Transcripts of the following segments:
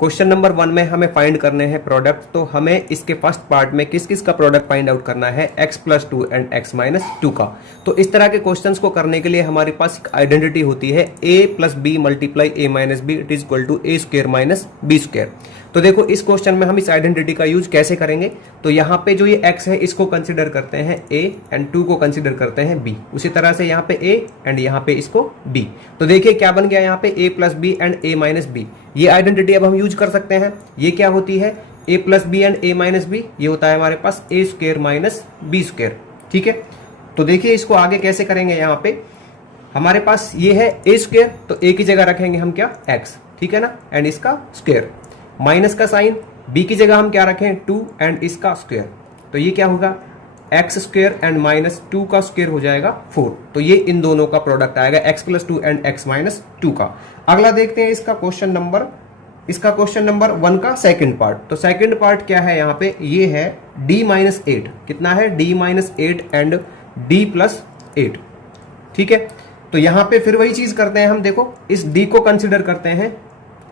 Question number 1 में हमें find करने हैं प्रोडक्ट, तो हमें इसके फर्स्ट पार्ट में किस किस का प्रोडक्ट फाइंड आउट करना है, x+2 एंड x-2 का। तो इस तरह के क्वेश्चंस को करने के लिए हमारे पास एक आइडेंटिटी होती है a+b multiply a-b it is equal to a² - b²। तो देखो इस क्वेश्चन में हम इस आइडेंटिटी का यूज कैसे करेंगे। तो यहाँ पे जो ये x है इसको कंसिडर करते हैं a एंड 2 को कंसिडर करते हैं b। उसी तरह से यहाँ पे a एंड यहाँ पे इसको b। तो देखिए क्या बन गया यहाँ पे a+b एंड a-b। ये आइडेंटिटी अब हम यूज कर सकते हैं। ये क्या होती है, a+b एंड a-b, ये होता है हमारे पास a² - b²। ठीक है, तो देखिए इसको आगे कैसे करेंगे। यहाँ पे हमारे पास ये है a², तो a की जगह रखेंगे हम क्या, x, ठीक है ना, एंड इसका स्क्वायर, माइनस का साइन, b की जगह हम क्या रखें 2 एंड इसका स्क्वायर। तो ये क्या होगा, x² एंड -2 का स्क्वायर हो जाएगा 4। तो ये इन दोनों का प्रोडक्ट आएगा x+2 एंड x-2 का। अगला देखते हैं इसका क्वेश्चन नंबर 1 का सेकंड पार्ट। तो सेकंड पार्ट क्या है यहाँ पे, ये है d-8। कितना है, d-8 एंड d+8। ठीक है, तो यहाँ पे फिर वही चीज करते हैं हम। देखो इस d को कंसिडर करते हैं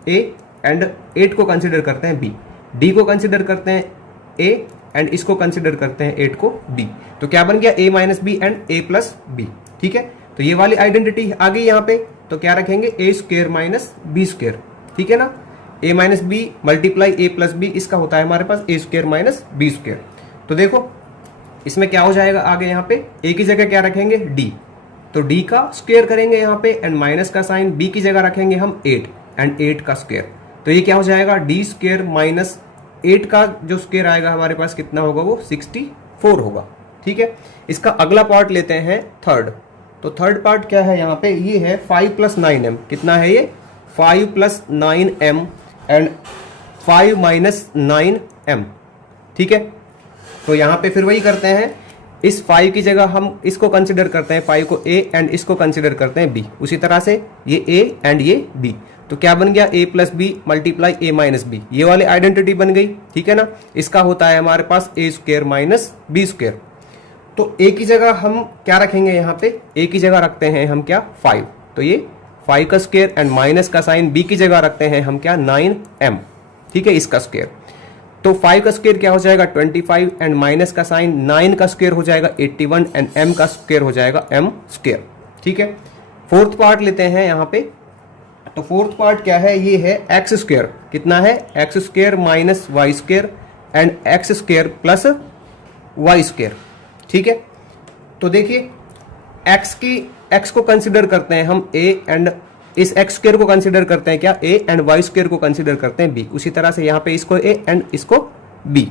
a एंड 8 को कंसिडर करते हैं b, d को कंसिडर करते हैं a एंड इसको कंसिडर करते हैं 8 को b। तो क्या बन गया, a-b एंड a+b। ठीक है, तो ये वाली आइडेंटिटी आ गई यहाँ पे। तो क्या रखेंगे, a² - b²। ठीक है ना, a-b मल्टीप्लाई a+b, इसका होता है हमारे पास a² - b²। तो देखो इसमें क्या हो जाएगा आगे, यहाँ पे a की जगह क्या रखेंगे d, तो d का स्क्वायर करेंगे यहाँ पे एंड माइनस का साइन, b की जगह रखेंगे हम 8 एंड 8 का स्क्वायर। तो ये क्या हो जाएगा, d² - 8 का जो स्क्वायर आएगा हमारे पास कितना होगा, वो 64 होगा। ठीक है, इसका अगला पार्ट लेते हैं थर्ड। तो थर्ड पार्ट क्या है यहाँ पे, ये है 5 + 9m। कितना है ये, 5 + 9m एंड 5 - 9m। ठीक है, तो यहाँ पे फिर वही करते हैं, इस 5 की जगह हम इसको कंसिडर करते हैं, 5 को a एंड इसको कंसिडर करते हैं b। उसी तरह से ये a एंड ये b। तो क्या बन गया, a+b मल्टीप्लाई a-b, ये वाली आइडेंटिटी बन गई। ठीक है ना, इसका होता है हमारे पास a² - b²। तो a की जगह हम क्या रखेंगे, यहाँ पे a की जगह रखते हैं हम क्या 5। तो ये 5 का स्क्वायर एंड माइनस का साइन, b की जगह रखते हैं हम क्या 9m। ठीक है, इसका स्क्वायर। तो 5 का स्क्वायर क्या हो जाएगा 25 एंड माइनस का साइन, 9 का स्क्वायर हो जाएगा 81 एंड m का स्क्वायर हो जाएगा m²। ठीक है, फोर्थ पार्ट लेते हैं यहाँ पे। तो फोर्थ पार्ट क्या है, ये है x²। कितना है, x² - y² and x² + y²। ठीक है, तो देखिए x को कंसिडर करते हैं हम a एंड इस x² को कंसिडर करते हैं क्या a एंड y² को कंसिडर करते हैं b। उसी तरह से यहाँ पे इसको a एंड इसको b।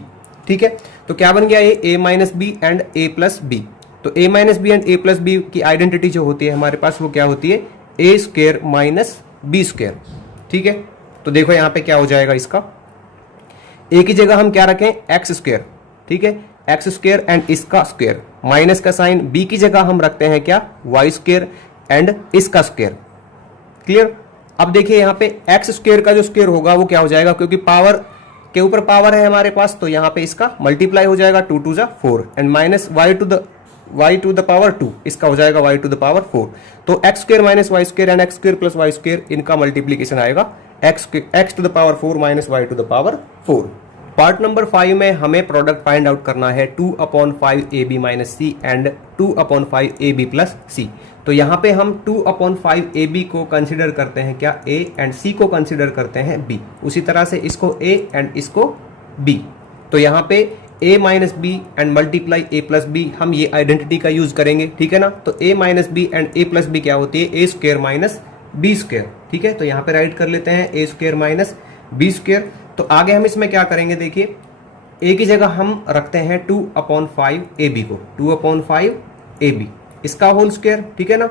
ठीक है, तो क्या बन गया, a-b एंड a+b। तो a-b एंड a+b की आइडेंटिटी जो होती है हमारे पास, वो क्या होती है, a² - b²। ठीक है, तो देखो यहाँ पे क्या हो जाएगा, इसका a की जगह हम क्या रखें x²। ठीक है, x² एंड इसका स्क्वायर, माइनस का साइन, b की जगह हम रखते हैं क्या y² एंड इसका स्क्वायर। क्लियर। अब देखिए यहाँ पे x² का जो स्क्वायर होगा वो क्या हो जाएगा, क्योंकि पावर के ऊपर पावर है हमारे पास, तो यहाँ पे इसका मल्टीप्लाई हो जाएगा 2 × 4 and minus y to the power 2, इसका हो जाएगा y to the power 4। तो x² - y² and x² + y², इनका मल्टीप्लीकेशन आएगा x to the power 4 - y to the power 4। Part number 5 में हमें प्रोडक्ट फाइंड आउट करना है 2/5ab - c and 2/5ab + c। तो यहाँ पे हम 2/5ab को कंसिडर करते हैं क्या a एंड c को कंसिडर करते हैं b। उसी तरह से इसको a एंड इसको b। तो यहाँ पे a - b and multiply a+b, हम ये आइडेंटिटी का यूज करेंगे। ठीक है ना, तो a - b एंड a+b क्या होती है, a² - b²। ठीक है, तो यहाँ पे राइट कर लेते हैं a² - b²। तो आगे हम इसमें क्या करेंगे, देखिए a की जगह हम रखते हैं 2/5ab को, 2/5ab इसका होल स्क्वायर। ठीक है ना,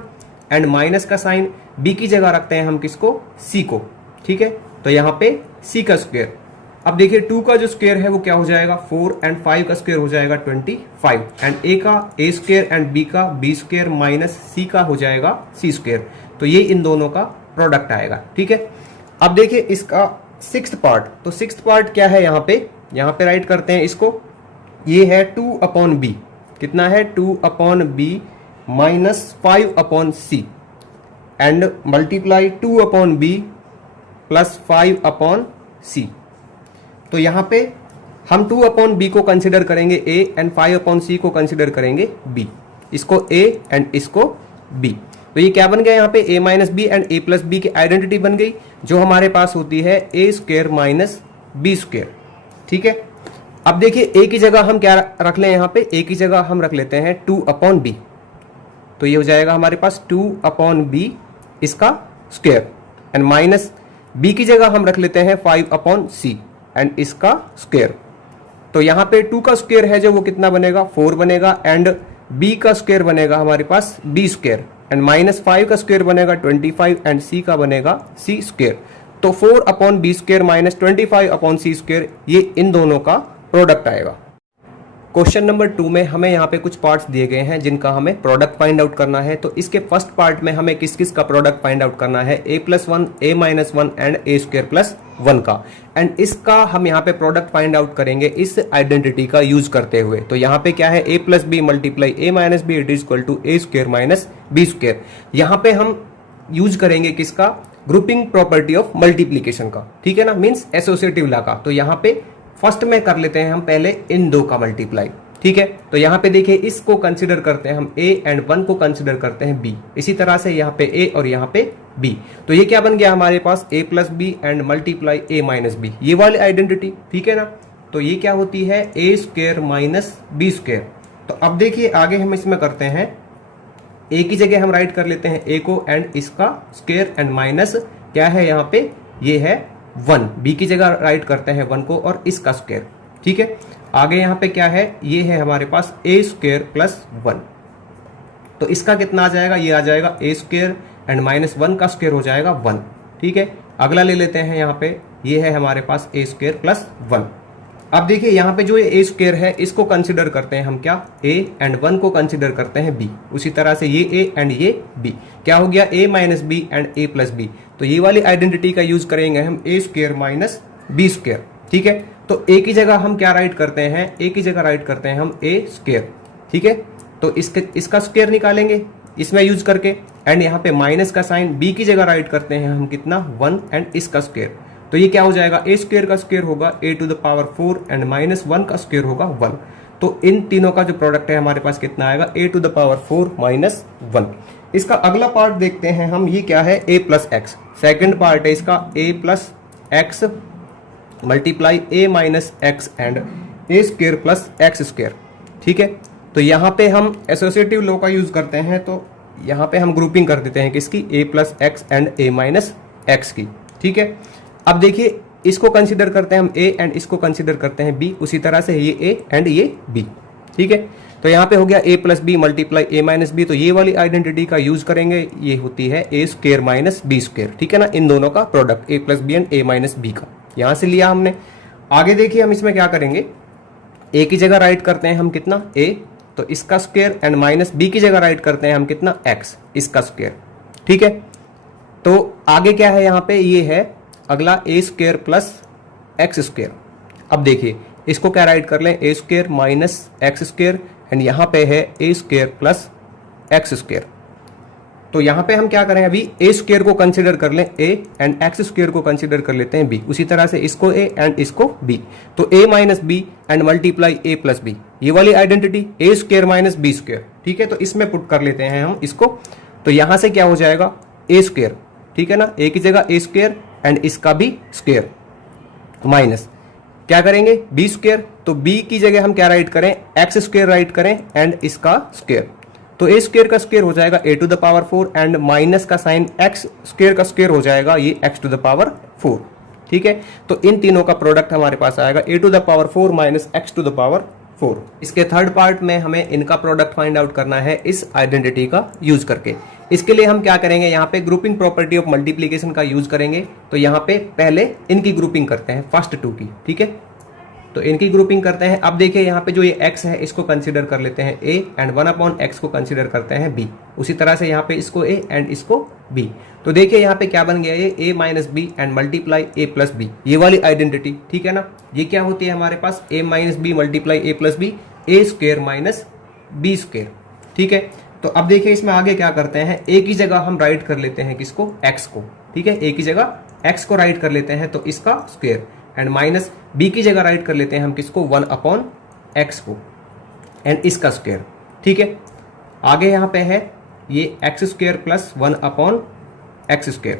एंड माइनस का साइन, b की जगह रखते हैं हम किसको, c को। ठीक है, तो यहाँ पे c का स्क्वायर। अब देखिए 2 का जो स्क्वायर है वो क्या हो जाएगा 4 एंड 5 का स्क्वायर हो जाएगा 25 एंड a का a² एंड b का b² माइनस c का हो जाएगा c²। तो ये इन दोनों का प्रोडक्ट आएगा। ठीक है, अब देखिए इसका सिक्स्थ पार्ट। तो सिक्स्थ पार्ट क्या है, यहाँ पे राइट करते हैं इसको, ये है 2/b। कितना है 2/b - 5/c and multiply 2/b + 5/c। सी। तो यहां पे हम 2 अपॉन बी को कंसिडर करेंगे ए एंड 5 अपॉन सी को कंसिडर करेंगे बी। इसको ए एंड इसको बी। तो ये क्या बन गया यहाँ पे a minus B and a plus b की आइडेंटिटी बन गई, जो हमारे पास होती है a square minus B square. ठीक है, अब देखिए a की जगह हम क्या रख लें, यहाँ पे a की जगह हम रख लेते हैं 2 अपॉन बी। तो ये हो जाएगा हमारे पास 2 अपॉन बी इसका स्क्वायर एंड माइनस b की जगह हम रख लेते हैं 5 अपॉन सी एंड इसका स्क्वायर। तो यहाँ पे 2 का स्क्वायर है जो वो कितना बनेगा 4 बनेगा एंड b का स्क्वायर बनेगा हमारे पास b स्क्वायर एंड माइनस 5 का स्क्वायर बनेगा 25 एंड c का बनेगा c स्क्वायर। तो 4 upon B square minus 25 upon C square, ये इन दोनों का प्रोडक्ट आएगा। क्वेश्चन नंबर 2 में हमें यहाँ पे कुछ पार्ट्स दिए गए हैं जिनका हमें प्रोडक्ट फाइंड आउट करना है। तो इसके फर्स्ट पार्ट में हमें किस किस का प्रोडक्ट फाइंड आउट करना है, a plus 1 a minus 1 and a square plus 1 का। एंड इसका हम यहाँ पे प्रोडक्ट फाइंड आउट करेंगे इस आइडेंटिटी का यूज करते हुए। तो यहाँ पे क्या है a plus b multiply a minus b it is equal to a square minus B square. यहाँ पे हम यूज करेंगे किसका, ग्रुपिंग प्रॉपर्टी ऑफ मल्टीप्लीकेशन का। ठीक है ना, मीन्स एसोसिएटिव लॉ का। तो यहाँ पे फर्स्ट में कर लेते हैं हम पहले इन दो का मल्टीप्लाई। ठीक है, तो यहाँ पे देखिए इसको कंसिडर करते हैं हम a एंड 1 को कंसिडर करते हैं b। इसी तरह से यहाँ पे a और यहाँ पे b। तो ये क्या बन गया हमारे पास a plus B and multiply a minus b, ये वाली आइडेंटिटी। ठीक है ना, तो ये क्या होती है a square minus B square. तो अब देखिए आगे हम इसमें करते हैं a की जगह हम राइट कर लेते हैं a को एंड इसका स्क्वायर एंड माइनस क्या है यहाँ पे ये है 1, b की जगह राइट करते हैं 1 को और इसका स्क्वायर। ठीक है, आगे यहाँ पे क्या है, ये है हमारे पास a स्क्वायर प्लस 1। तो इसका कितना आ जाएगा, ये आ जाएगा a स्क्वायर एंड माइनस 1 का स्क्वायर हो जाएगा 1। ठीक है, अगला ले लेते हैं यहाँ पे, ये है हमारे पास a स्क्वायर प्लस 1। अब देखिए यहाँ पे जो ये a स्क्वायर है इसको कंसिडर करते हैं हम क्या, a एंड 1 को कंसिडर करते हैं b। उसी तरह से ये a एंड ये b, क्या हो गया a minus B and a plus b. तो ये वाली आइडेंटिटी का यूज करेंगे हम a square minus B square. ठीक है, तो a की जगह हम क्या राइट करते हैं, a की जगह राइट करते हैं हम a स्क्वायर। ठीक है, तो इसका स्क्वायर निकालेंगे इसमें यूज करके एंड यहाँ पे माइनस का साइन, b की जगह राइट करते हैं हम कितना 1 एंड इसका स्क्वायर। तो ये क्या हो जाएगा, a स्क्वायर का स्क्वायर होगा a to the power 4 and minus 1 का स्क्वायर होगा 1। तो इन तीनों का जो प्रोडक्ट है हमारे पास कितना आएगा, a to the power 4 minus 1। इसका अगला पार्ट देखते हैं हम, ये क्या है a plus x. Second part है इसका a plus x multiply a minus x and a square plus x square. ठीक है, तो यहाँ पे हम एसोसिएटिव लॉ का यूज करते हैं। तो यहाँ पे हम ग्रुपिंग कर देते हैं किसकी, a plus x and a minus x की। ठीक है, अब देखिए इसको कंसिडर करते हैं हम a एंड इसको कंसिडर करते हैं b। उसी तरह से ये a एंड ये b। ठीक है, तो यहाँ पे हो गया a plus b multiply a minus B. तो ये वाली आइडेंटिटी का यूज करेंगे, ये होती है a square minus B square. ठीक है ना, इन दोनों का product a plus B and a minus b का यहां से लिया हमने। आगे देखिए हम इसमें क्या करेंगे, a की जगह राइट करते हैं हम कितना a, तो इसका स्क्वायर एंड माइनस b की जगह राइट करते हैं हम कितना x, इसका स्क्वायर। ठीक है, तो आगे क्या है यहाँ पे, ये है अगला a square plus x square. अब देखिए इसको क्या राइट कर लें, a square minus x square and यहाँ पे है a square plus x square. तो यहाँ पे हम क्या करें, अभी a स्क्वायर को कंसिडर कर लें a एंड एक्स स्क्वायर को कंसिडर कर लेते हैं b। उसी तरह से इसको a एंड इसको b। तो a minus B and multiply a plus B, ये वाली identity a square minus B square. ठीक है, तो इसमें पुट कर लेते हैं हम इसको। तो यहाँ से क्या हो जाएगा a स्क्वायर। ठीक है ना, a की जगह a स्क्वायर एंड इसका भी स्क्वायर माइनस क्या करेंगे b स्क्वायर। तो b की जगह हम क्या राइट करें, एक्स स्क्वायर राइट करें एंड इसका स्क्वायर। तो a स्क्वायर का स्क्वायर हो जाएगा a to the power 4 and minus का साइन x स्क्वायर का स्क्वायर हो जाएगा ये x टू द पावर 4। ठीक है, तो इन तीनों का प्रोडक्ट हमारे पास आएगा a to the power 4 minus x to the power 4। इसके थर्ड पार्ट में हमें इनका प्रोडक्ट फाइंड आउट करना है इस आइडेंटिटी का यूज करके। इसके लिए हम क्या करेंगे, यहाँ पे ग्रुपिंग प्रॉपर्टी ऑफ मल्टीप्लीकेशन का यूज करेंगे। तो यहाँ पे पहले इनकी ग्रुपिंग करते हैं फर्स्ट 2 की। ठीक है, तो इनकी ग्रुपिंग करते हैं। अब देखिए यहाँ पे जो ये x है इसको कंसीडर कर लेते हैं a एंड 1 अपॉन x को कंसीडर करते हैं b। उसी तरह से यहाँ पे इसको a एंड इसको b। तो देखिए यहाँ पे क्या बन गया, ये a minus B and multiply a plus B, ये वाली आइडेंटिटी। ठीक है ना, ये क्या होती है हमारे पास a minus b multiply a plus b, a square minus b square. ठीक है, तो अब देखिए इसमें आगे क्या करते हैं, a की जगह हम राइट कर लेते हैं किसको, x को। ठीक है, a की जगह x को राइट कर लेते हैं तो इसका स्क्वायर एंड माइनस बी की जगह राइट कर लेते हैं हम किसको 1/x को एंड इसका स्क्वायर। ठीक है, आगे यहाँ पे है ये x² प्लस 1/x²।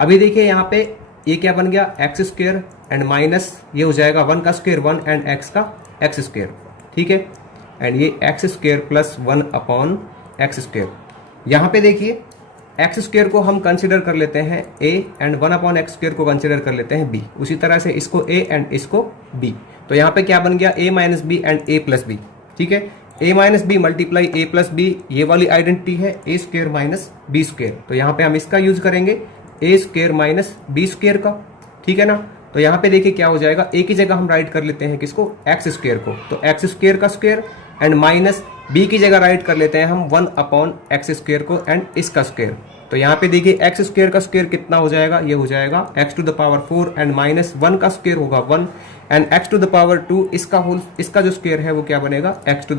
अभी देखिए यहाँ पे ये क्या बन गया x² एंड माइनस ये हो जाएगा 1 का स्क्वायर 1 एंड x का x²। ठीक है, एंड ये x² प्लस 1/x²। यहाँ पे देखिए x² को हम कंसिडर कर लेते हैं a एंड 1/x² को कंसिडर कर लेते हैं b। उसी तरह से इसको a एंड इसको b। तो यहाँ पे क्या बन गया a minus B and a plus b. ठीक है, a minus b multiply a plus B, ये वाली आइडेंटिटी है a² माइनस b²। तो यहाँ पे हम इसका यूज करेंगे a² माइनस b² का। ठीक है ना, तो यहाँ पे देखिए क्या हो जाएगा, a की जगह हम राइट कर लेते हैं किसको x² को, तो x² का स्क्वायर एंड माइनस b की जगह राइट कर लेते हैं हम 1/x² को एंड इसका स्क्वायर। तो यहाँ पे देखिए x² का स्क्वायर कितना हो जाएगा, ये हो जाएगा x⁴ एंड माइनस 1 का स्क्वायर होगा 1 एंड x⁴ इसका जो स्क्वायर है वो क्या बनेगा x⁴।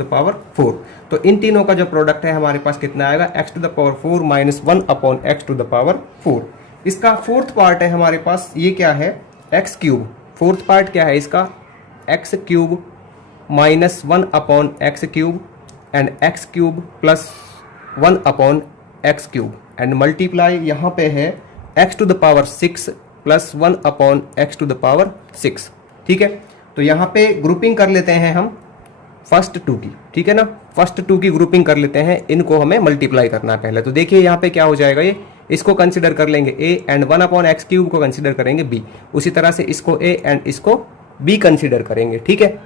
तो इन तीनों का जो प्रोडक्ट है हमारे पास कितना आएगा x⁴ माइनस 1/x⁴। इसका फोर्थ पार्ट है हमारे पास, ये क्या है x³ फोर्थ पार्ट क्या है इसका x³ minus 1/x³ and x³ plus 1/x³ and multiply यहाँ पे है x⁶ प्लस 1/x⁶। ठीक है, तो यहाँ पे ग्रुपिंग कर लेते हैं हम फर्स्ट टू की। ठीक है ना, फर्स्ट टू की ग्रुपिंग कर लेते हैं, इनको हमें मल्टीप्लाई करना है पहले। तो देखिए यहाँ पे क्या हो जाएगा, ये इसको कंसिडर कर लेंगे a एंड 1/x³ को कंसिडर करेंगे b। उसी तरह से इसको a एंड इसको b कंसिडर करेंगे। ठीक है,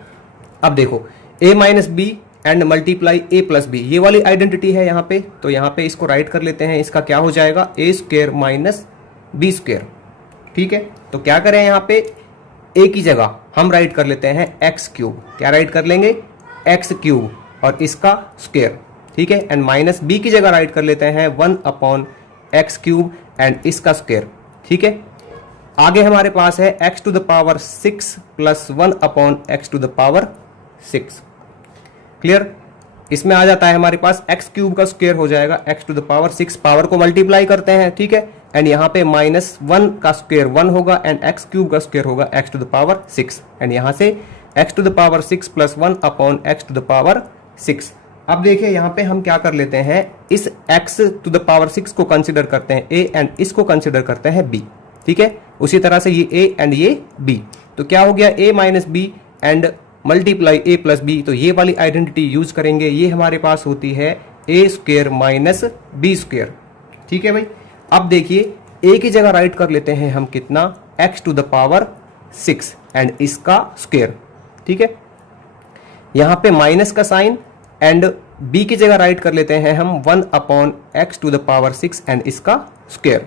अब देखो a minus B and multiply a plus B, ये वाली आइडेंटिटी है यहाँ पे। तो यहाँ पे इसको राइट कर लेते हैं, इसका क्या हो जाएगा a² माइनस b²। ठीक है, तो क्या करें यहाँ पे a की जगह हम राइट कर लेते हैं x³। क्या राइट कर लेंगे x³ और इसका स्क्वायर। ठीक है, एंड माइनस b की जगह राइट कर लेते हैं 1/x³ एंड इसका स्क्वायर। ठीक है, आगे हमारे पास है x⁶ प्लस 1/x⁶। क्लियर, इसमें आ जाता है हमारे पास x³ का स्क्वायर हो जाएगा x⁶, पावर को मल्टीप्लाई करते हैं। ठीक है, एंड यहाँ पे माइनस 1 का स्क्वायर 1 होगा एंड x³ का स्क्वायर होगा x⁶, एंड यहाँ से x⁶ प्लस 1/x⁶। अब देखिए यहाँ पे हम क्या कर लेते हैं, इस x⁶ को कंसिडर करते हैं a एंड इसको कंसिडर करते हैं b। ठीक है, उसी तरह से ये a एंड ये b। तो क्या हो गया a minus B and multiply a plus b. तो ये वाली आइडेंटिटी यूज करेंगे, ये हमारे पास होती है a² माइनस b²। ठीक है भाई, अब देखिए a की जगह राइट कर लेते हैं हम कितना x⁶ एंड इसका स्क्वायर। ठीक है, यहाँ पे माइनस का साइन एंड b की जगह राइट कर लेते हैं हम 1/x⁶ एंड इसका स्क्वायर।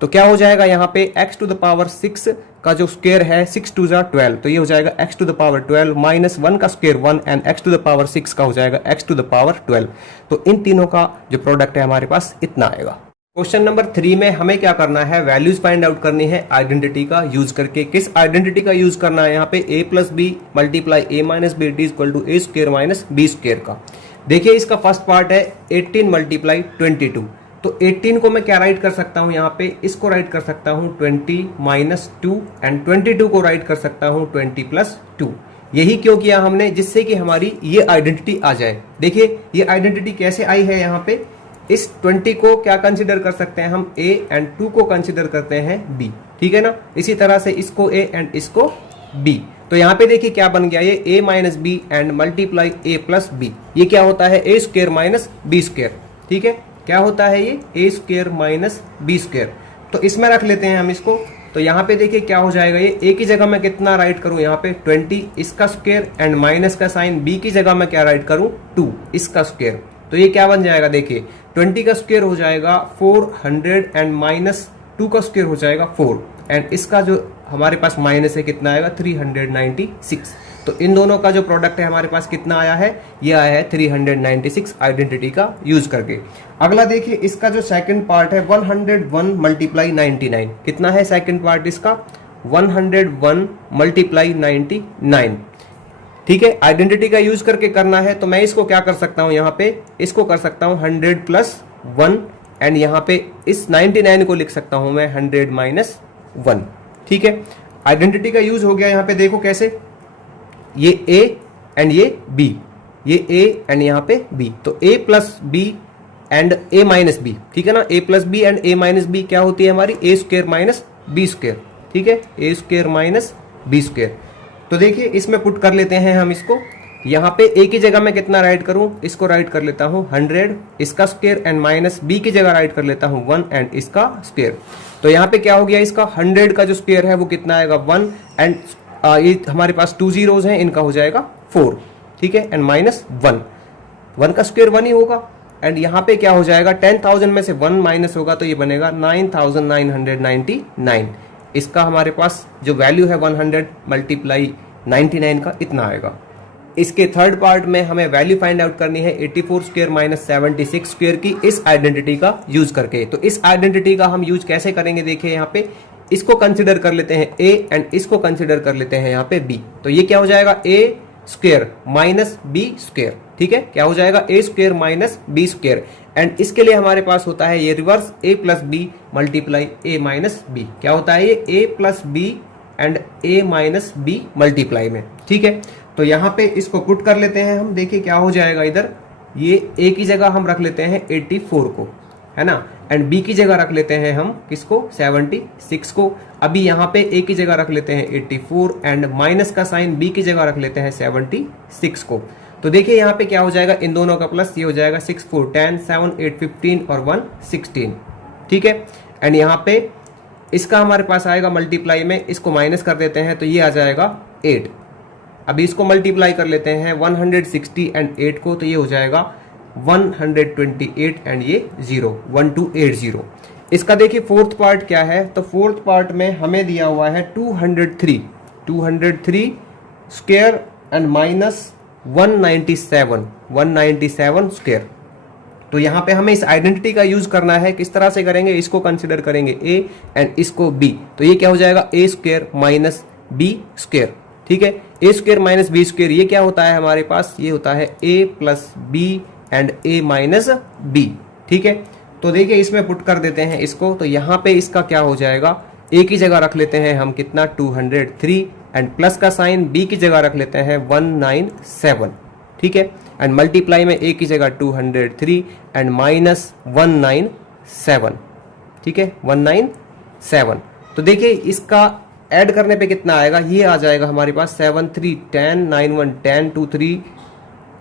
तो क्या हो जाएगा यहाँ पे x⁶ का जो स्क्वायर है 6 2 12, तो ये हो जाएगा x⁴ माइनस 1 का स्क्वायर 1 एंड x⁶ का हो जाएगा x⁴ तो इन तीनों का जो प्रोडक्ट है हमारे पास इतना आएगा। क्वेश्चन नंबर 3 में हमें क्या करना है, वैल्यूज फाइंड आउट करनी है आइडेंटिटी का यूज करके। किस आइडेंटिटी का यूज करना है यहाँ पे a plus b multiply a minus b equal to a² minus b² का। देखिए इसका फर्स्ट पार्ट है 18 मल्टीप्लाई 22। तो 18 को मैं क्या राइट कर सकता हूँ, यहाँ पे इसको राइट कर सकता हूँ 20 माइनस 2 एंड 22 को राइट कर सकता हूँ 20 प्लस 2। यही क्यों किया हमने, जिससे कि हमारी ये आइडेंटिटी आ जाए। देखिए ये आइडेंटिटी कैसे आई है, यहाँ पे इस 20 को क्या कंसिडर कर सकते हैं हम a एंड 2 को कंसिडर करते हैं b। ठीक है ना, इसी तरह से इसको a एंड इसको b। तो यहाँ पे देखिए क्या बन गया, ये a minus B and multiply a plus B. ये क्या होता है a² माइनस b²। ठीक है, क्या होता है ये a² माइनस b²। तो इसमें रख लेते हैं हम इसको। तो यहाँ पे देखिए क्या हो जाएगा, ये a की जगह मैं कितना राइट करूँ, यहाँ पे 20 इसका स्क्वायर एंड माइनस का साइन, b की जगह मैं क्या राइट करूँ 2 इसका स्क्वायर। तो ये क्या बन जाएगा, देखिए 20 का स्क्वायर हो जाएगा 400 एंड माइनस 2 का स्क्वायर हो जाएगा 4 एंड इसका जो हमारे पास माइनस है कितना आएगा 396। तो इन दोनों का जो प्रोडक्ट है हमारे पास कितना आया है, ये आया है 396 आइडेंटिटी का यूज करके। अगला देखिए इसका जो सेकंड पार्ट है 101 मल्टीप्लाई 99। कितना है सेकंड पार्ट इसका 101 मल्टीप्लाई 99। ठीक है, आइडेंटिटी का यूज करके करना है। तो मैं इसको क्या कर सकता हूं, यहाँ पे इसको कर सकता हूं 100 प्लस 1 एंड यहाँ पे इस 99 को लिख सकता हूं मैं 100 माइनस 1। ठीक है, आइडेंटिटी का यूज हो गया यहाँ पे, देखो कैसे, ये a एंड ये b, ये a एंड यहाँ पे b, तो a plus b and a minus b, ठीक है ना, a plus b and a minus b क्या होती है हमारी, a square minus b square, ठीक है, a square minus b square. तो देखिए इसमें पुट कर लेते हैं हम इसको, यहाँ पे a की जगह मैं कितना राइट करूं, इसको राइट कर लेता हूं 100 इसका स्क्वायर एंड माइनस b की जगह राइट कर लेता हूं 1 एंड इसका स्क्वायर। तो यहाँ पे क्या हो गया, इसका 100 का जो स्क्वायर है वो कितना आएगा 1 एंड ये हमारे पास 2 जीरोज हैं, इनका हो जाएगा 4, ठीक है, एंड माइनस 1 का स्क्वायर 1 ही होगा। एंड यहाँ पे क्या हो जाएगा, 10,000 में से 1 माइनस होगा तो ये बनेगा 9,999। इसका हमारे पास जो वैल्यू है 100 मल्टीप्लाई 99 का इतना आएगा। इसके थर्ड पार्ट में हमें वैल्यू फाइंड आउट करनी है 84 स्क्वायर माइनस 76 स्क्वायर की इस आइडेंटिटी का यूज करके। तो इस आइडेंटिटी का हम यूज कैसे करेंगे, देखिए यहाँ पे इसको कंसिडर कर लेते हैं a एंड इसको कंसिडर कर लेते हैं यहाँ पे b। तो ये क्या हो जाएगा, a square minus b square, ठीक है, क्या हो जाएगा a square minus b square. And इसके लिए हमारे पास होता है ये reverse a plus b multiply a minus b, क्या होता है ये a plus b and a minus b multiply में, ठीक है। तो यहाँ पे इसको पुट कर लेते हैं हम, देखिए क्या हो जाएगा, इधर ये a की जगह हम रख लेते हैं 84 को, है ना, एंड b की जगह रख लेते हैं हम किसको, 76 को। अभी यहाँ पे a की जगह रख लेते हैं 84 एंड माइनस का साइन b की जगह रख लेते हैं 76 को। तो देखिए यहाँ पे क्या हो जाएगा, इन दोनों का प्लस, ये हो जाएगा 6 4 10 7 8 15 और 1 16, ठीक है। एंड यहाँ पे इसका हमारे पास आएगा मल्टीप्लाई में, इसको माइनस कर देते हैं तो ये आ जाएगा 8। अभी इसको मल्टीप्लाई कर लेते हैं 160 एंड 8 को, तो ये हो जाएगा 128 एंड ये 0 1280। इसका देखिए फोर्थ पार्ट क्या है, तो फोर्थ पार्ट में हमें दिया हुआ है 203 स्क्वायर एंड माइनस 197 स्क्वायर। तो यहाँ पे हमें इस आइडेंटिटी का यूज करना है, किस तरह से करेंगे, इसको कंसिडर करेंगे a एंड इसको b, तो ये क्या हो जाएगा a square minus b square, ठीक है। a square minus b square ये क्या होता है हमारे पास, ये होता है a plus b and a minus b, ठीक है। तो देखिए इसमें पुट कर देते हैं इसको, तो यहाँ पे इसका क्या हो जाएगा, a की जगह रख लेते हैं हम कितना 203 एंड प्लस का साइन b की जगह रख लेते हैं 197, ठीक है, एंड मल्टीप्लाई में a की जगह 203 एंड माइनस 197, ठीक है, 197। तो देखिए इसका ऐड करने पे कितना आएगा, ये आ जाएगा हमारे पास 7 3 10 9 1 10 2 3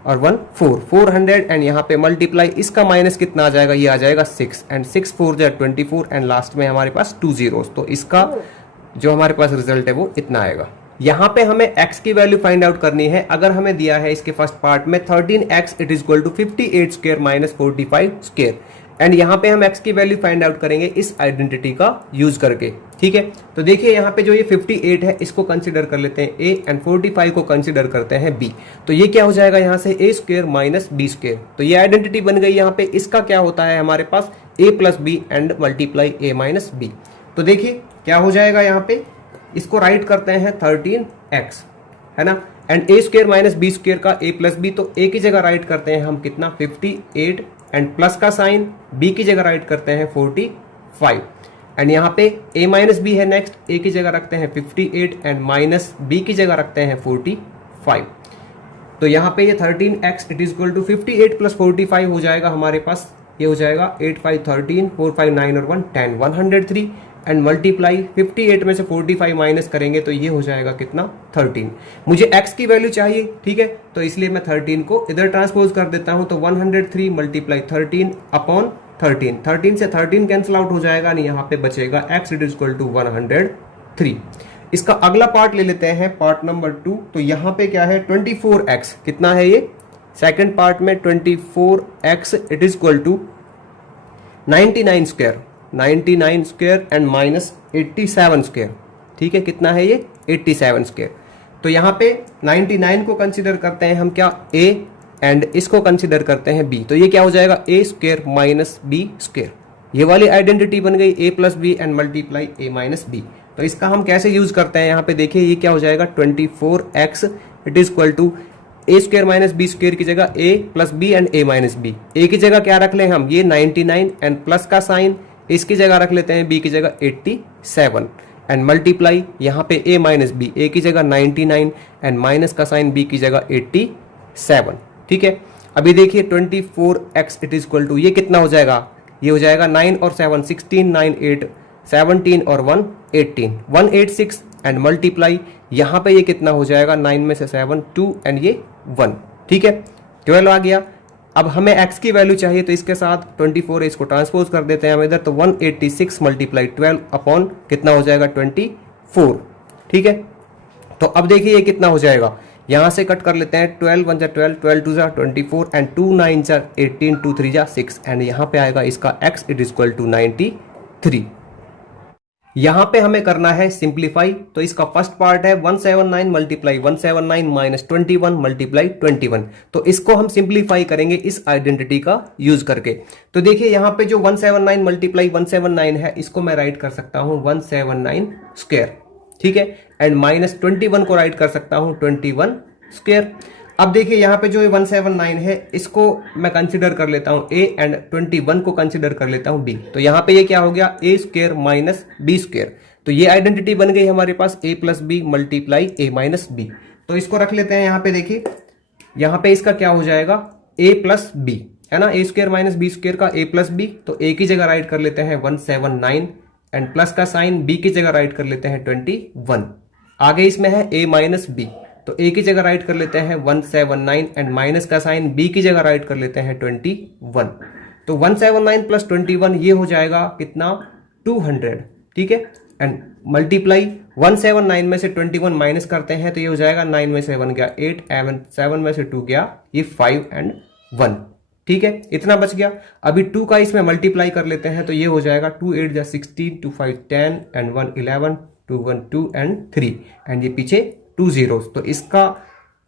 और 1 4 400 एंड यहाँ पे मल्टीप्लाई इसका माइनस कितना आ जाएगा, ये आ जाएगा 6 एंड 6 4 24 एंड लास्ट में हमारे पास 2 जीरोस। तो इसका जो हमारे पास रिजल्ट है वो इतना आएगा। यहाँ पे हमें x की वैल्यू फाइंड आउट करनी है। अगर हमें दिया है इसके फर्स्ट पार्ट में 13x it is equal to 58 square minus 45 square, and यहाँ पे हम x की वैल्यू फाइंड आउट करेंगे इस आइडेंटिटी का यूज करके, ठीक है। तो देखिए यहाँ पे जो ये 58 है इसको कंसिडर कर लेते हैं a एंड 45 को कंसिडर करते हैं b। तो ये क्या हो जाएगा यहाँ से a square minus b square, तो ये आइडेंटिटी बन गई। यहाँ पे इसका क्या होता है हमारे पास a plus b and multiply a minus b। तो देखिए क्या हो जाएगा, यहाँ पे इसको राइट करते हैं 13x, है ना, and a square minus b square का a प्लस b, तो a की जगह राइट करते हैं हम कितना 58 एंड प्लस का साइन b की जगह राइट करते हैं 45 एंड यहाँ पे a माइनस b है नेक्स्ट, a की जगह रखते हैं 58 एंड माइनस b की जगह रखते हैं 45। तो यहाँ पे ये 13x it is equal to 58 plus 45 हो जाएगा हमारे पास, ये हो जाएगा 8 5 13 4 5 9 और 1 10 103 एंड मल्टीप्लाई 58 में से 45 माइनस करेंगे तो ये हो जाएगा कितना 13। मुझे x की वैल्यू चाहिए, ठीक है, तो इसलिए मैं 13 को इधर ट्रांसपोज कर देता हूं, तो 103 मल्टीप्लाई 13 अपॉन 13 से 13 कैंसिल आउट हो जाएगा, नहीं यहाँ पे बचेगा x it is equal to 103। इसका अगला पार्ट ले लेते हैं, पार्ट नंबर 2। तो यहाँ पे क्या है 24x, कितना है ये सेकेंड पार्ट में 24x it is equal to 99 square and minus 87 square, ठीक है, कितना है ये 87 स्क्वायर। तो यहाँ पे 99 को कंसिडर करते हैं हम क्या a एंड इसको कंसिडर करते हैं b, तो ये क्या हो जाएगा a square minus b square. ये वाली आइडेंटिटी बन गई a plus B and multiply a minus b। तो इसका हम कैसे यूज करते हैं, यहाँ पे देखिए ये क्या हो जाएगा 24x it is equal to a square minus b square की जगह a plus b and a minus b। a की जगह क्या रख लें हम, ये 99 एंड प्लस का साइन, इसकी जगह रख लेते हैं b की जगह 87 एंड मल्टीप्लाई यहाँ पे a माइनस बी, ए की जगह 99 एंड माइनस का साइन b की जगह 87। ठीक है, अभी देखिए 24x it is equal to, ये कितना हो जाएगा, ये हो जाएगा 9 और 7 16, 9 8 17 और 1 18, 186 एंड मल्टीप्लाई यहाँ पे ये कितना हो जाएगा, 9 में से 7 2 एंड ये 1। ठीक है, 12 आ गया। अब हमें x की वैल्यू चाहिए तो इसके साथ 24 है, इसको ट्रांसपोज कर देते हैं हम इधर, तो 186 मल्टीप्लाई 12 अपॉन कितना हो जाएगा 24। ठीक है, तो अब देखिए ये कितना हो जाएगा, यहां से कट कर लेते हैं, 12 1 जा 12, 12 2 जा 24 एंड 2 9 जा 18, 2 3 जा 6 एंड यहाँ पे आएगा इसका x it is equal to 93। यहां पे हमें करना है सिंप्लीफाई, तो इसका फर्स्ट पार्ट है 179 मल्टीप्लाई 179 माइनस 21 मल्टीप्लाई 21, तो इसको हम सिंप्लीफाई करेंगे इस आइडेंटिटी का यूज करके। तो देखिए यहां पे जो 179 मल्टीप्लाई 179 है, इसको मैं राइट कर सकता हूं 179 स्क्वायर। ठीक है, एंड माइनस 21 को राइट कर सकता हूं 21 स्क्वायर। अब देखिए यहाँ पे जो 179 है, इसको मैं कंसिडर कर लेता हूँ a एंड 21 को कंसिडर कर लेता हूँ b, तो यहाँ पे ये क्या हो गया, a square minus b square, तो ये आइडेंटिटी बन गई हमारे पास a plus b multiply a minus B. तो इसको रख लेते हैं यहाँ पे, देखिए यहाँ पे इसका क्या हो जाएगा a प्लस बी, है ना, a square minus B square का a प्लस बी, तो a की जगह राइट कर लेते हैं 179 एंड प्लस का साइन b की जगह राइट कर लेते हैं 21। आगे इसमें है a माइनस बी, तो a की जगह राइट कर लेते हैं 179 एंड माइनस का साइन b की जगह राइट कर लेते हैं 21। तो 179 प्लस 21 ये हो जाएगा कितना 200। ठीक है, एंड मल्टीप्लाई 179 में से 21 माइनस करते हैं तो ये हो जाएगा 9 में से 1 गया 8 एंड 7 में से 2 गया ये 5 एंड 1। ठीक है, इतना बच गया। अभी 2 का इसमें मल्टीप्लाई कर लेते हैं तो ये हो जाएगा 2 8 जा 16, 2 5 10 एंड 1 11, 2 1 2 एंड 3 एंड ये पीछे 2 zeros, तो इसका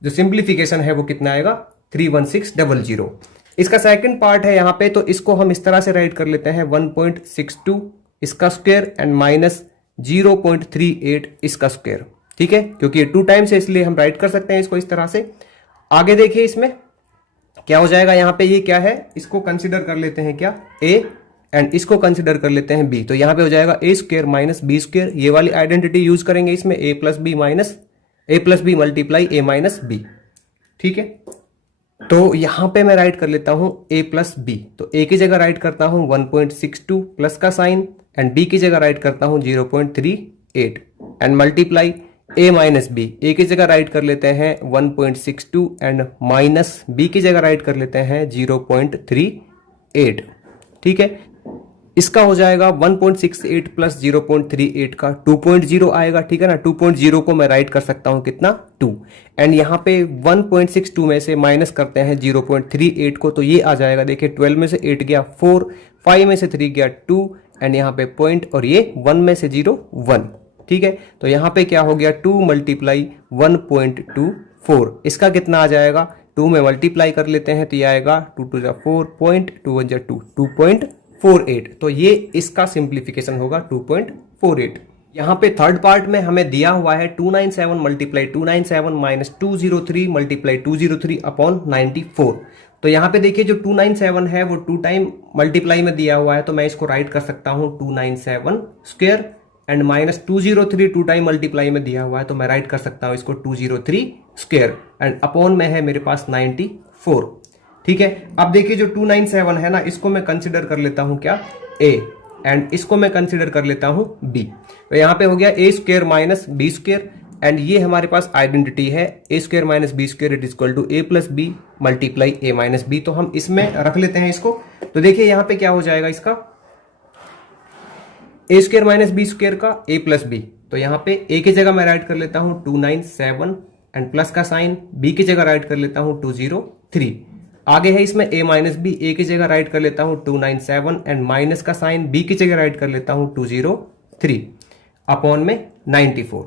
जो सिंप्लीफिकेशन है वो कितना आएगा 31600। इसका सेकंड पार्ट है यहाँ पे, तो इसको हम इस तरह से राइट कर लेते हैं 1.62 इसका स्क्वायर एंड माइनस 0.38 इसका स्क्वायर। ठीक है, क्योंकि ये 2 टाइम्स है इसलिए हम राइट कर सकते हैं इसको इस तरह से। आगे देखिए इसमें क्या हो जाएगा, यहाँ पे ये क्या है, इसको कंसिडर कर लेते हैं क्या a एंड इसको कंसिडर कर लेते हैं b, तो यहाँ पे हो जाएगा a square minus B square, ये वाली आइडेंटिटी यूज करेंगे इसमें, a plus b minus a plus b multiply a minus b. ठीक है, तो यहां पे मैं राइट कर लेता हूं a प्लस बी, तो a की जगह राइट करता हूं 1.62 प्लस का साइन एंड b की जगह राइट करता हूं 0.38 and multiply a minus B, a की जगह राइट कर लेते हैं 1.62 एंड माइनस b की जगह राइट कर लेते हैं 0.38। ठीक है, इसका हो जाएगा 1.68 प्लस 0.38 का 2.0 आएगा। ठीक है ना, 2.0 को मैं राइट कर सकता हूं कितना 2 एंड यहाँ पे 1.62 में से माइनस करते हैं 0.38 को, तो ये आ जाएगा, देखिए 12 में से 8 गया 4, 5 में से 3 गया 2 एंड यहाँ पे पॉइंट और ये 1 में से 0 1। ठीक है, तो यहाँ पे क्या हो गया 2 मल्टीप्लाई 1.24, इसका कितना आ जाएगा, 2 में मल्टीप्लाई कर लेते हैं तो ये आएगा 2 2 जा 4 पॉइंट 2 1 जा 2 2.48, तो ये इसका सिंप्लीफिकेशन होगा 2.48। यहाँ पे थर्ड पार्ट में हमें दिया हुआ है 297 मल्टीप्लाई 297 माइनस 203 मल्टीप्लाई 203 अपॉन 94। तो यहाँ पे देखिए जो 297 है वो 2 टाइम मल्टीप्लाई में दिया हुआ है, तो मैं इसको राइट कर सकता हूँ 297 square and minus 203 2 time multiply में दिया हुआ है, तो मैं राइट कर सकता हूँ इसको 203 स्क्वायर एंड अपॉन में है मेरे पास 94। ठीक है, अब देखिए जो 297 है ना, इसको मैं कंसिडर कर लेता हूं क्या a एंड इसको मैं कंसिडर कर लेता हूं b, तो यहाँ पे हो गया a square minus B square and ये हमारे पास आइडेंटिटी है a square minus B square it is equal to a plus b multiply a minus B, तो हम इसमें रख लेते हैं इसको। तो देखिए यहाँ पे क्या हो जाएगा इसका a square minus B square का a प्लस बी, तो यहाँ पे a की जगह मैं राइट कर लेता हूँ 297 एंड प्लस का साइन b की जगह राइट कर लेता हूँ 203। आगे है इसमें a माइनस बी, a की जगह राइट कर लेता हूं 297 एंड माइनस का साइन b की जगह राइट कर लेता हूं 203 अपॉन में 94।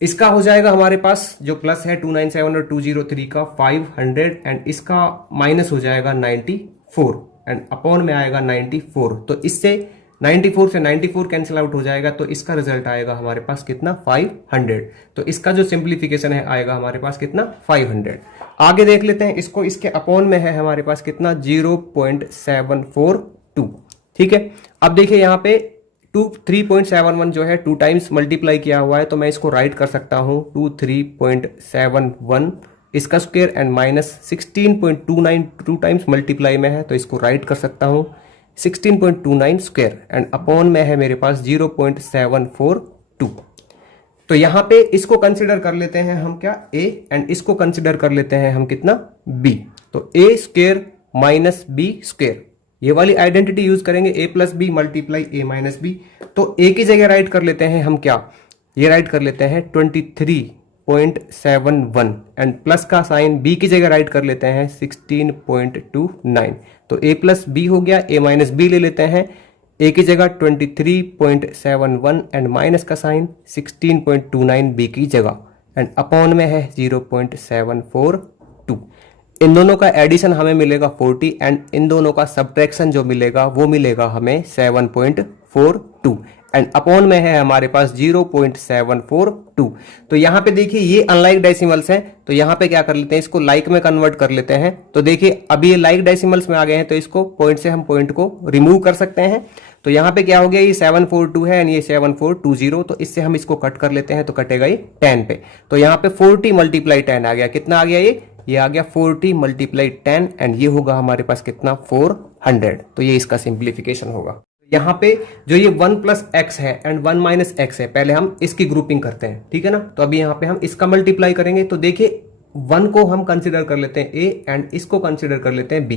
इसका हो जाएगा हमारे पास जो प्लस है 297 और 203 का 500 एंड इसका माइनस हो जाएगा 94 एंड अपॉन में आएगा 94। तो इससे 94 से 94 कैंसिल आउट हो जाएगा, तो इसका रिजल्ट आएगा हमारे पास कितना 500। तो इसका जो सिंप्लीफिकेशन है आएगा हमारे पास कितना 500। आगे देख लेते हैं इसको, इसके अपॉन में है हमारे पास कितना 0.742। ठीक है, अब देखिए यहाँ पे 3.71 जो है 2 टाइम्स मल्टीप्लाई किया हुआ है, तो मैं इसको राइट कर सकता हूँ 3.71 इसका square and minus 16.29 2 times multiply में है, तो इसको राइट कर सकता हूँ 16.29 स्क्वायर एंड अपॉन में है मेरे पास 0.742। तो यहाँ पे इसको कंसिडर कर लेते हैं हम क्या, a, एंड इसको कंसिडर कर लेते हैं हम कितना, b। तो a square minus B square, ये वाली आइडेंटिटी यूज करेंगे, a plus b multiply a minus B. तो a की जगह राइट कर लेते हैं हम क्या, ये राइट कर लेते हैं 23.71 एंड प्लस का साइन b की जगह राइट कर लेते हैं 16.29। तो a प्लस बी हो गया, a माइनस बी ले लेते हैं, a की जगह 23.71 एंड माइनस का साइन 16.29 b की जगह एंड अपॉन में है 0.742। इन दोनों का एडिशन हमें मिलेगा 40 एंड इन दोनों का सब्ट्रैक्शन जो मिलेगा वो मिलेगा हमें 7.42 एंड अपॉन में है हमारे पास 0.742। तो यहाँ पे देखिए ये अनलाइक डेसिमल्स हैं, तो यहाँ पे क्या कर लेते हैं, इसको लाइक में कन्वर्ट कर लेते हैं। तो देखिए अभी ये लाइक डेसिमल्स में आ गए हैं, तो इसको पॉइंट से हम पॉइंट को रिमूव कर सकते हैं। तो यहाँ पे क्या हो गया, ये 742 है एंड ये 7420, तो इससे हम इसको कट कर लेते हैं, तो कटेगा ये 10 पे। तो यहाँ पे 40 मल्टीप्लाई 10 आ गया, कितना आ गया ये आ गया 40 मल्टीप्लाई 10 एंड ये होगा हमारे पास कितना 400। तो ये इसका सिंप्लीफिकेशन होगा। यहाँ पे जो ये 1 प्लस एक्स है एंड 1 माइनस एक्स है, पहले हम इसकी ग्रुपिंग करते हैं, ठीक है ना। तो अभी यहाँ पे हम इसका मल्टीप्लाई करेंगे, तो देखिए 1 को हम कंसिडर कर लेते हैं a एंड इसको कंसिडर कर लेते हैं b,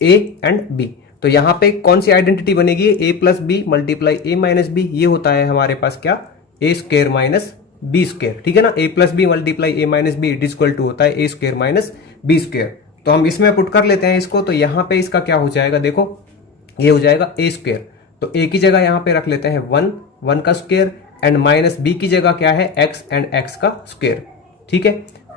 a एंड b। तो यहाँ पे कौन सी आइडेंटिटी बनेगी, a plus b multiply a minus b, ये होता है हमारे पास क्या, a square minus B square, ठीक है ना। a plus b multiply a minus b it equal to होता है a square minus B square. तो हम इसमें पुट कर लेते हैं इसको, तो यहाँ पे इसका क्या हो जाएगा, देखो ये हो जाएगा a स्क्वायर। तो a की जगह यहाँ पे रख लेते हैं 1 का स्क्वायर एंड माइनस b की जगह क्या है x एंड x का स्क्वायर, ठीक है।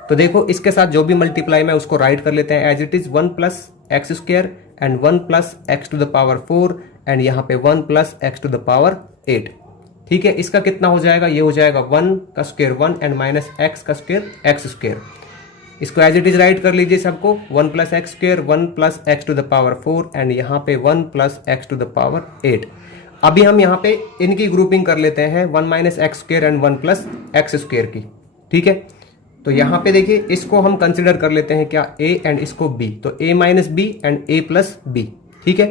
तो देखो इसके साथ जो भी मल्टीप्लाई में उसको राइट कर लेते हैं as it is 1 plus x square and 1 plus x to the power 4 and यहाँ पे 1 plus x to the power 8, ठीक है। इसका कितना हो जाएगा, ये हो जाएगा 1 का स्क्वायर 1 एंड माइनस एक्स का स्क्वायर एक्स स्क्वायर। इसको एज इट इज राइट कर लीजिए सबको, 1 plus x square 1 plus x to the power 4 and यहाँ पे 1 plus x to the power 8। अभी हम यहाँ पे इनकी ग्रुपिंग कर लेते हैं 1 minus x square and 1 plus x square की, ठीक है। तो यहाँ पे देखिए इसको हम कंसिडर कर लेते हैं क्या, a एंड इसको b, तो a minus B and a plus b, ठीक है।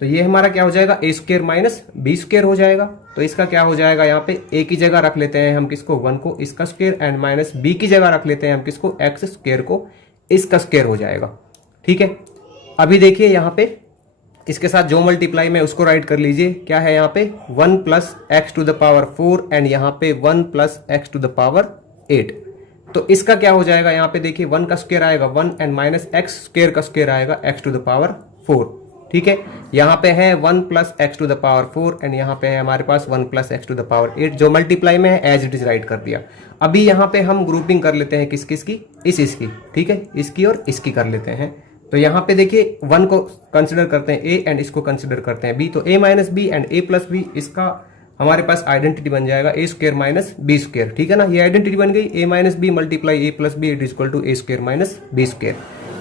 तो ये हमारा क्या हो जाएगा, a square minus B square हो जाएगा। तो इसका क्या हो जाएगा, यहाँ पे a की जगह रख लेते हैं हम किसको, 1 को, इसका स्क्वायर एंड माइनस b की जगह रख लेते हैं हम किसको, x स्क्वायर को, इसका स्क्वायर हो जाएगा, ठीक है। अभी देखिए यहाँ पे इसके साथ जो मल्टीप्लाई में उसको राइट कर लीजिए, क्या है यहाँ पे 1 plus x to the power 4 and यहाँ पे 1 plus x to the power 8। तो इसका क्या हो जाएगा, यहाँ पे देखिए 1 का स्क्वायर आएगा 1 एंड माइनस एक्स स्क्वायर का स्क्वायर आएगा एक्स टू द पावर 4, ठीक है। यहाँ पे है 1 plus x to the power 4 and यहाँ पे है हमारे पास 1 plus x to the power 8, जो मल्टीप्लाई में है एज इट इज राइट कर दिया। अभी यहाँ पे हम ग्रुपिंग कर लेते हैं किस किस की, इसकी, ठीक है, इसकी और इसकी कर लेते हैं। तो यहाँ पे देखिए 1 को कंसिडर करते हैं a एंड इसको कंसिडर करते हैं b, तो a minus B and a plus b, इसका हमारे पास आइडेंटिटी बन जाएगा a square minus B square, ठीक है ना। ये आइडेंटिटी बन गई, a minus b multiply a plus b it equal to a square minus B square.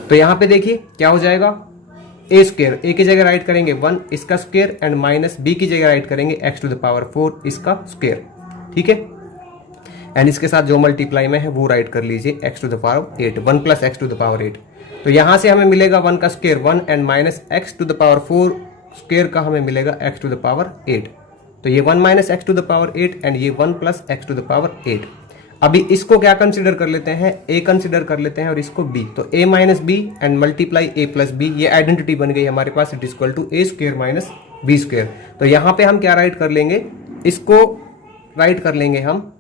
तो यहाँ पे देखिए क्या हो जाएगा, a स्क्वायर, a की जगह राइट करेंगे 1 इसका स्क्वायर एंड माइनस b की जगह राइट करेंगे x टू द पावर 4 इसका स्क्वायर, ठीक है। एंड इसके साथ जो मल्टीप्लाई में है वो राइट कर लीजिए x to the power 8, 1 plus x to the power 8। तो यहाँ से हमें मिलेगा 1 का square 1 and minus x to the power 4 square का हमें मिलेगा एक्स टू द पावर 8। तो ये 1 minus x to the power 8 and ये 1 plus x to the power 8। अभी इसको क्या कंसिडर कर लेते हैं, a कंसिडर कर लेते हैं और इसको b। तो a minus B and multiply a plus B, ये आइडेंटिटी बन गई हमारे पास, it equal to a square minus B square. तो यहाँ पे हम क्या राइट कर लेंगे, इसको राइट कर लेंगे हम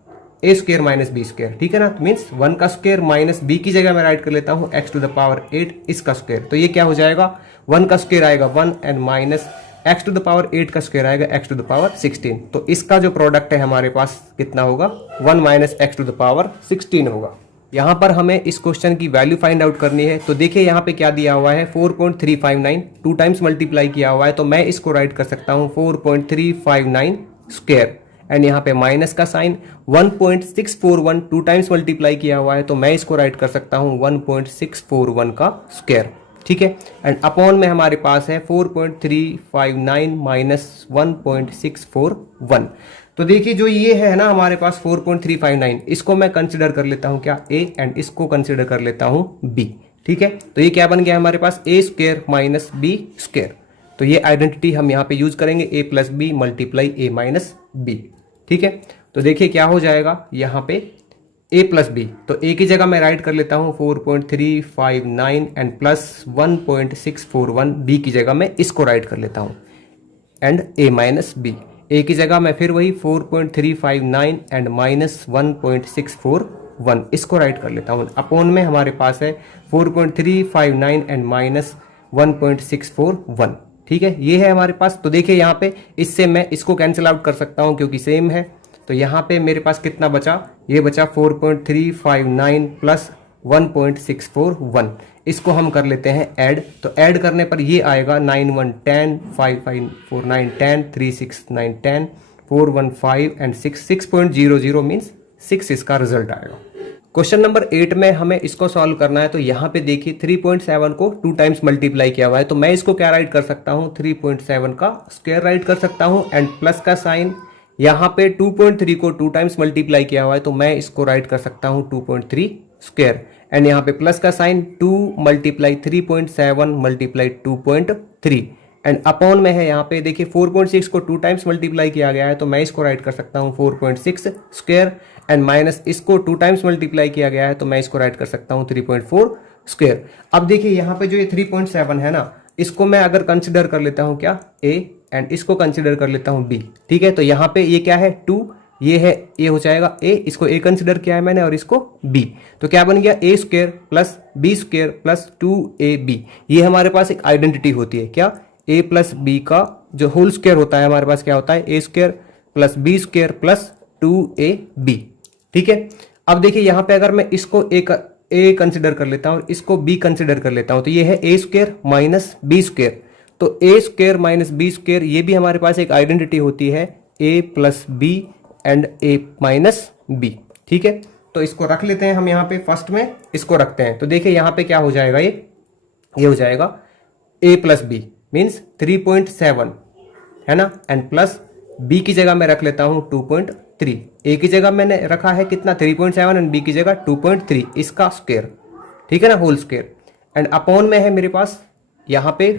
a square minus B square, ठीक है ना। मीन्स 1 का स्क्वायर माइनस b की जगह मैं राइट कर लेता हूँ x टू द पावर 8 इसका स्क्वायर। तो ये क्या हो जाएगा, 1 का स्क्वायर आएगा 1 and minus x to the power 8 का स्क्वायर आएगा x टू द पावर 16। तो इसका जो प्रोडक्ट है हमारे पास कितना होगा, 1 minus x to the power 16 होगा। यहाँ पर हमें इस क्वेश्चन की वैल्यू फाइंड आउट करनी है। तो देखिए यहाँ पे क्या दिया हुआ है, 4.359, 2 टाइम्स मल्टीप्लाई किया हुआ है, तो मैं इसको राइट कर सकता हूँ 4.359 स्क्वायर एंड यहाँ पे माइनस का साइन, 1.641 2 टाइम्स मल्टीप्लाई किया हुआ है, तो मैं इसको राइट कर सकता हूँ 1.641 का स्क्वायर। ठीक है। एंड अपॉन में हमारे पास है 4.359 माइनस 1.641। तो देखिए जो ये है ना हमारे पास 4.359, इसको मैं कंसिडर कर लेता हूं क्या ए, एंड इसको कंसिडर कर लेता हूं बी। ठीक है, तो ये क्या बन गया हमारे पास ए स्क्वायर माइनस बी स्क्वायर। तो ये आइडेंटिटी हम यहाँ पे यूज करेंगे, ए प्लस बी मल्टीप्लाई ए माइनस बी। ठीक है, तो देखिए क्या हो जाएगा यहाँ पे a प्लस बी, तो a की जगह मैं राइट कर लेता हूँ 4.359 एंड प्लस 1.641, b की जगह मैं इसको राइट कर लेता हूँ and a minus B. a की जगह मैं फिर वही 4.359 एंड माइनस 1.641 इसको राइट कर लेता हूँ। अपॉन में हमारे पास है 4.359 एंड माइनस 1.641। ठीक है, ये है हमारे पास। तो देखिए यहाँ पे इससे मैं इसको कैंसिल आउट कर सकता हूँ क्योंकि सेम है। तो यहाँ पे मेरे पास कितना बचा, ये बचा 4.359 प्लस 1.641। इसको हम कर लेते हैं ऐड। तो ऐड करने पर ये आएगा 9 1 10 5 5 4 9 10 3 6 9 10 4 1 5 एंड 6.00 मीन्स 6 इसका रिजल्ट आएगा। क्वेश्चन नंबर 8 में हमें इसको सॉल्व करना है। तो यहाँ पे देखिए 3.7 को 2 टाइम्स मल्टीप्लाई किया हुआ है, तो मैं इसको क्या राइट कर सकता हूँ, 3.7 का स्क्वायर राइट कर सकता हूँ एंड प्लस का साइन। यहाँ पे 2.3 को 2 टाइम्स मल्टीप्लाई किया हुआ है, तो मैं इसको राइट कर सकता हूँ 2.3 स्क्वायर एंड यहाँ पे प्लस का sign 2 multiply 3.7 multiply 2.3 and upon में है यहाँ पे देखिए 4.6 को 2 टाइम्स मल्टीप्लाई किया गया है, तो मैं इसको राइट कर सकता हूँ 4.6 स्क्वायर एंड माइनस इसको 2 टाइम्स मल्टीप्लाई किया गया है, तो मैं इसको राइट कर सकता हूँ 3.4 स्क्वायर। अब देखिए यहाँ पे जो ये 3.7 है ना, इसको मैं अगर कंसिडर कर लेता हूँ क्या a एंड इसको कंसिडर कर लेता हूँ b। ठीक है, तो यहाँ पे ये क्या है 2, ये है ये हो जाएगा a, इसको a कंसिडर किया है मैंने और इसको b। तो क्या बन गया a square plus b square plus 2ab। ये हमारे पास एक आइडेंटिटी होती है क्या, a प्लस b का जो होल स्क्वायर होता है हमारे पास क्या होता है a square plus b square plus 2ab। ठीक है, अब देखिए यहाँ पे अगर मैं इसको a कंसिडर कर लेता हूँ और इसको b कंसिडर कर लेता हूँ, तो ये है a square minus b square. तो a square minus b square ये भी हमारे पास एक आइडेंटिटी होती है a plus b and a minus b। ठीक है, तो इसको रख लेते हैं हम यहाँ पे, फर्स्ट में इसको रखते हैं। तो देखिए यहाँ पे क्या हो जाएगा, ये हो जाएगा a प्लस बी मीन्स 3.7 है ना, एंड प्लस b की जगह मैं रख लेता हूँ 2.3। a की जगह मैंने रखा है कितना 3.7 एंड b की जगह 2.3 इसका स्क्वायर। ठीक है ना, होल स्क्वायर एंड अपॉन में है मेरे पास यहाँ पे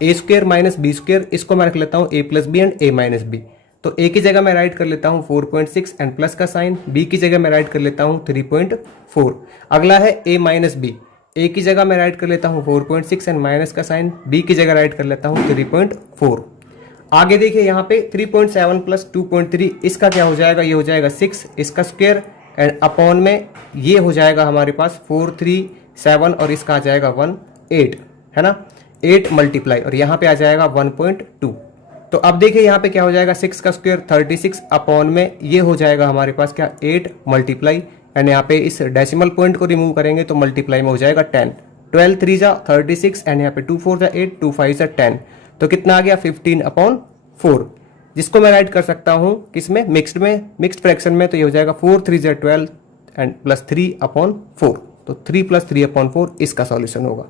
a square minus B square, इसको मैं रख लेता हूँ a plus B and a minus B. तो a की जगह मैं राइट कर लेता हूँ 4.6 एंड प्लस का साइन, b की जगह मैं राइट कर लेता हूँ 3.4। अगला है a माइनस बी, a की जगह मैं राइट कर लेता हूँ 4.6 एंड माइनस का साइन, b की जगह राइट कर लेता हूँ 3.4। आगे देखिए यहाँ पे 3.7 प्लस 2.3 इसका क्या हो जाएगा, ये हो जाएगा 6 इसका स्क्वायर एंड अपॉन में ये हो जाएगा हमारे पास 437 और इसका आ जाएगा 8 है ना, 8 मल्टीप्लाई और यहाँ पे आ जाएगा 1.2। तो अब देखिए यहाँ पे क्या हो जाएगा 6 का स्क्वायर 36 अपॉन में ये हो जाएगा हमारे पास क्या 8 मल्टीप्लाई एंड यहाँ पे इस डेसिमल पॉइंट को रिमूव करेंगे तो मल्टीप्लाई में हो जाएगा 10। 12 3 जा 36 एंड यहाँ पे 2 4 जा 8 2 5 जा 10, तो कितना आ गया 15/4, जिसको मैं राइट कर सकता हूँ किसमें, मिक्स्ड फ्रैक्शन में। तो ये हो जाएगा 4 3 जा 12 एंड प्लस 3/4, तो 3 + 3/4 इसका सॉल्यूशन होगा।